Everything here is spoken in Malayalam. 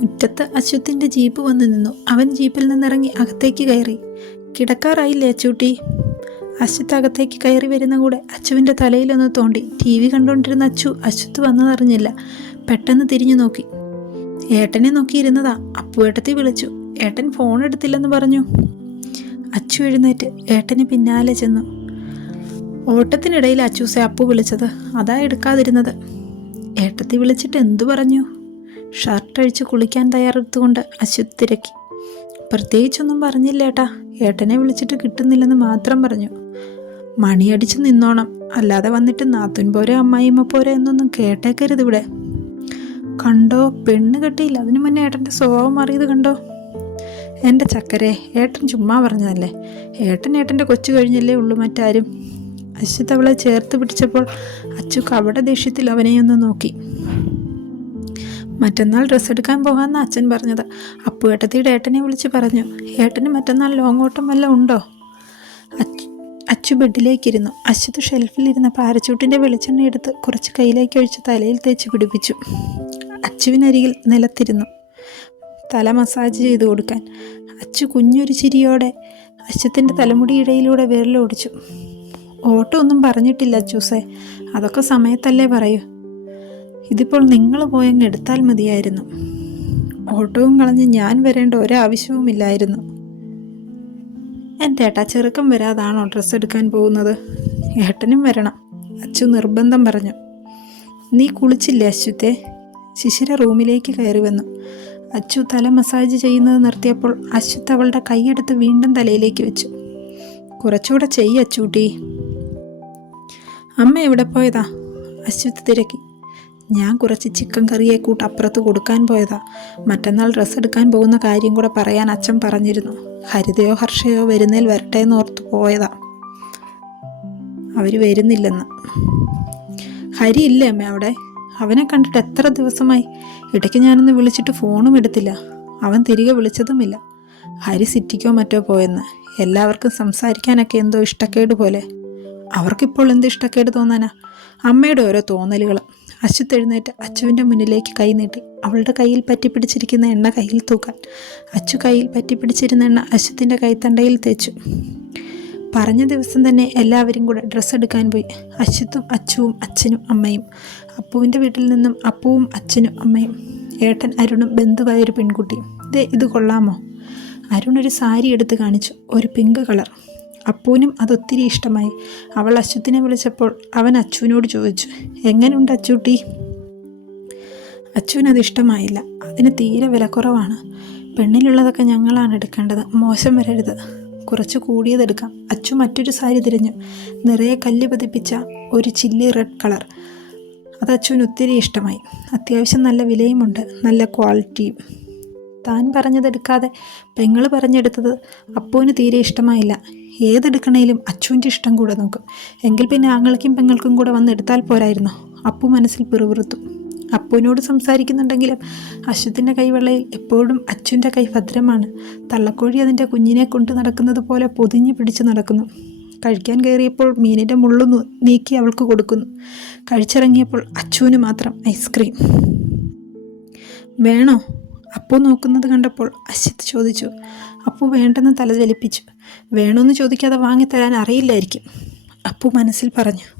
മുറ്റത്ത് അശ്വത്തിന്റെ ജീപ്പ് വന്നു നിന്നു. അവൻ ജീപ്പിൽ നിന്നിറങ്ങി അകത്തേക്ക് കയറി. കിടക്കാറായില്ലേ അച്ചൂട്ടി അശ്വത്ത് അകത്തേക്ക് കയറി വരുന്ന കൂടെ അച്ചുവിന്റെ തലയിലൊന്ന് തോണ്ടി. ടി വി കണ്ടുകൊണ്ടിരുന്ന അച്ചു അശ്വത്ത് വന്നതറിഞ്ഞില്ല പെട്ടെന്ന് തിരിഞ്ഞു നോക്കി. ഏട്ടനെ നോക്കിയിരുന്നതാ. അപ്പുവേട്ടത്തി വിളിച്ചു. ഏട്ടൻ ഫോൺ എടുത്തില്ലെന്ന് പറഞ്ഞു. അച്ചു എഴുന്നേറ്റ് ഏട്ടന് പിന്നാലെ ചെന്നു. ഓട്ടത്തിനിടയിൽ അച്ചൂസെ അപ്പു വിളിച്ചത്. അതാ എടുക്കാതിരുന്നത്. ഏട്ടത്തി വിളിച്ചിട്ട് എന്തു പറഞ്ഞു? ഷർട്ട് അഴിച്ച് കുളിക്കാൻ തയ്യാറെടുത്തുകൊണ്ട് അശ്വത് തിരക്കി പ്രത്യേകിച്ചൊന്നും പറഞ്ഞില്ല ഏട്ടാ. ഏട്ടനെ വിളിച്ചിട്ട് കിട്ടുന്നില്ലെന്ന് മാത്രം പറഞ്ഞു. മണിയടിച്ച് നിന്നോണം. അല്ലാതെ വന്നിട്ട് നാത്തുൻ പോരെ അമ്മായിമ്മ പോരെ എന്നൊന്നും കേട്ടേക്കരുത് ഇവിടെ. കണ്ടോ പെണ്ണ് കെട്ടിയില്ല. അതിനു മുന്നേ ഏട്ടന്റെ സ്വഭാവം മാറിയത് കണ്ടോ? എന്റെ ചക്കരെ ഏട്ടൻ ചുമ്മാ പറഞ്ഞതല്ലേ? ഏട്ടൻ ഏട്ടന്റെ കൊച്ചു കഴിഞ്ഞല്ലേ ഉള്ളൂ മറ്റാരും. അശ്വത് അവളെ ചേർത്ത് പിടിച്ചപ്പോൾ അച്ചു കവട ദേഷ്യത്തിൽ അവനെയൊന്ന് നോക്കി. മറ്റന്നാൾ ഡ്രസ്സ് എടുക്കാൻ പോകാമെന്ന് അച്ഛൻ പറഞ്ഞത്. അപ്പു ഏട്ടത്തിയുടെ ഏട്ടനെ വിളിച്ച് പറഞ്ഞു ഏട്ടന് മറ്റന്നാൾ ലോങ് ഓട്ടം വല്ല ഉണ്ടോ? അച്ചു ബെഡിലേക്കിരുന്നു. അശ്വത് ഷെൽഫിലിരുന്ന പാരച്ചൂട്ടിന്റെ വെളിച്ചെണ്ണ എടുത്ത് കുറച്ച് കയ്യിലേക്ക് ഒഴിച്ച് തലയിൽ തേച്ച് പിടിപ്പിച്ചു. അച്ചുവിനരികിൽ നിലത്തിരുന്നു. തല മസാജ് ചെയ്തു കൊടുക്കാൻ. അച്ചു കുഞ്ഞൊരു ചിരിയോടെ അശ്വത്തിന്റെ തലമുടിയിടയിലൂടെ വിരലോടിച്ചു. ഓട്ടോ ഒന്നും പറഞ്ഞിട്ടില്ല അച്ചൂസേ. അതൊക്കെ സമയത്തല്ലേ പറയൂ. ഇതിപ്പോൾ നിങ്ങൾ പോയങ്ങ് എടുത്താൽ മതിയായിരുന്നു. ഓട്ടവും കളഞ്ഞ് ഞാൻ വരേണ്ട ഒരാവശ്യവുമില്ലായിരുന്നു എന്റെ ഏട്ടാ ചെറുക്കം വരാതാണോ ഡ്രസ്സ് എടുക്കാൻ പോകുന്നത്? ഏട്ടനും വരണം അച്ചു നിർബന്ധം പറഞ്ഞു. നീ കുളിച്ചില്ലേ അശ്വത്തെ? ശിശിര റൂമിലേക്ക് കയറി വന്നു. അച്ചു തല മസാജ് ചെയ്യുന്നത് നിർത്തിയപ്പോൾ അശ്വത്ത് അവളുടെ കൈയെടുത്ത് വീണ്ടും തലയിലേക്ക് വെച്ചു. കുറച്ചുകൂടെ ചെയ്യ അച്ചൂട്ടി. അമ്മ എവിടെ പോയതാ? അശ്വത്ത് തിരക്കി. ഞാൻ കുറച്ച് ചിക്കൻ കറിയെ കൂട്ട് അപ്പുറത്ത് കൊടുക്കാൻ പോയതാ. മറ്റന്നാൾ ഡ്രസ്സ് എടുക്കാൻ പോകുന്ന കാര്യം കൂടെ പറയാൻ അച്ഛൻ പറഞ്ഞിരുന്നു. ഹരിതയോ ഹർഷയോ വരുന്നതിൽ വരട്ടെ എന്ന് ഓർത്ത് പോയതാ. അവർ വരുന്നില്ലെന്ന്. ഹരി ഇല്ലേ അമ്മ അവിടെ? അവനെ കണ്ടിട്ട് എത്ര ദിവസമായി? ഇടയ്ക്ക് ഞാനൊന്ന് വിളിച്ചിട്ട് ഫോണും എടുത്തില്ല. അവൻ തിരികെ വിളിച്ചതുമില്ല. ഹരി സിറ്റിക്കോ മറ്റോ പോയെന്ന്. എല്ലാവർക്കും സംസാരിക്കാനൊക്കെ എന്തോ ഇഷ്ടക്കേട് പോലെ. അവർക്കിപ്പോൾ എന്ത് ഇഷ്ടക്കേട് തോന്നാനാ? അമ്മയുടെ ഓരോ തോന്നലുകൾ അശ്വത്ത് എഴുന്നേറ്റ് അച്ചുവിന്റെ മുന്നിലേക്ക് കൈ നീട്ടി. അവളുടെ കയ്യിൽ പറ്റിപ്പിടിച്ചിരിക്കുന്ന എണ്ണ കയ്യിൽ തൂക്കാൻ. അച്ചു കയ്യിൽ പറ്റിപ്പിടിച്ചിരുന്ന എണ്ണ അശ്വത്തിന്റെ കൈത്തണ്ടയിൽ തേച്ചു. പറഞ്ഞ ദിവസം തന്നെ എല്ലാവരും കൂടെ ഡ്രസ്സ് എടുക്കാൻ പോയി. അശ്വത്തും അച്ചുവും അച്ഛനും അമ്മയും. അപ്പുവിന്റെ വീട്ടിൽ നിന്നും അപ്പുവും അച്ഛനും അമ്മയും. ഏട്ടൻ അരുണും ബന്ധുവായൊരു പെൺകുട്ടിയും. ദേ ഇത് കൊള്ളാമോ? അരുൺ ഒരു സാരി എടുത്ത് കാണിച്ചു. ഒരു പിങ്ക് കളർ. അപ്പൂനും അതൊത്തിരി ഇഷ്ടമായി. അവൾ അച്യുത്തിനെ വിളിച്ചപ്പോൾ അവൻ അച്ചുവിനോട് ചോദിച്ചു എങ്ങനെയുണ്ട് അച്ചൂട്ടി? അച്ചുവിനത് ഇഷ്ടമായില്ല. അതിന് തീരെ വിലക്കുറവാണ്. പെണ്ണിലുള്ളതൊക്കെ ഞങ്ങളാണ് എടുക്കേണ്ടത്. മോശം വരരുത്. കുറച്ച് കൂടിയതെടുക്കാം അച്ചു മറ്റൊരു സാരി തിരഞ്ഞു. നിറയെ കല്ല് പതിപ്പിച്ച ഒരു ചില്ലി റെഡ് കളർ. അത് അച്ചുവിന് ഒത്തിരി ഇഷ്ടമായി. അത്യാവശ്യം നല്ല വിലയുമുണ്ട്. നല്ല ക്വാളിറ്റിയും. താൻ പറഞ്ഞതെടുക്കാതെ പെങ്ങൾ പറഞ്ഞെടുത്തത് അപ്പുവിന് തീരെ ഇഷ്ടമായില്ല. ഏതെടുക്കണേലും അച്ചുവിന്റെ ഇഷ്ടം കൂടെ നോക്കും. എങ്കിൽ പിന്നെ ആങ്ങൾക്കും പെങ്ങൾക്കും കൂടെ വന്ന് എടുത്താൽ പോരായിരുന്നു. അപ്പു മനസ്സിൽ പിറുപിറുത്തു. അപ്പുവിനോട് സംസാരിക്കുന്നുണ്ടെങ്കിലും അശ്വത്തിന്റെ കൈവെള്ളയിൽ എപ്പോഴും അച്ചുവിന്റെ കൈ ഭദ്രമാണ്. തള്ളക്കോഴി അതിന്റെ കുഞ്ഞിനെ കൊണ്ട് നടക്കുന്നത് പോലെ പൊതിഞ്ഞു പിടിച്ച് നടക്കുന്നു. കഴിക്കാൻ കയറിയപ്പോൾ മീനിന്റെ മുള്ളു നീക്കി അവൾക്ക് കൊടുക്കുന്നു. കഴിച്ചിറങ്ങിയപ്പോൾ അച്ചുവിന് മാത്രം ഐസ്ക്രീം. വേണോ? അപ്പു നോക്കുന്നത് കണ്ടപ്പോൾ അശ്വത് ചോദിച്ചു അപ്പു വേണ്ടെന്ന് തല ചലിപ്പിച്ചു. വേണമെന്ന് ചോദിക്കാതെ വാങ്ങിത്തരാൻ അറിയില്ലായിരിക്കും. അപ്പു മനസ്സിൽ പറഞ്ഞു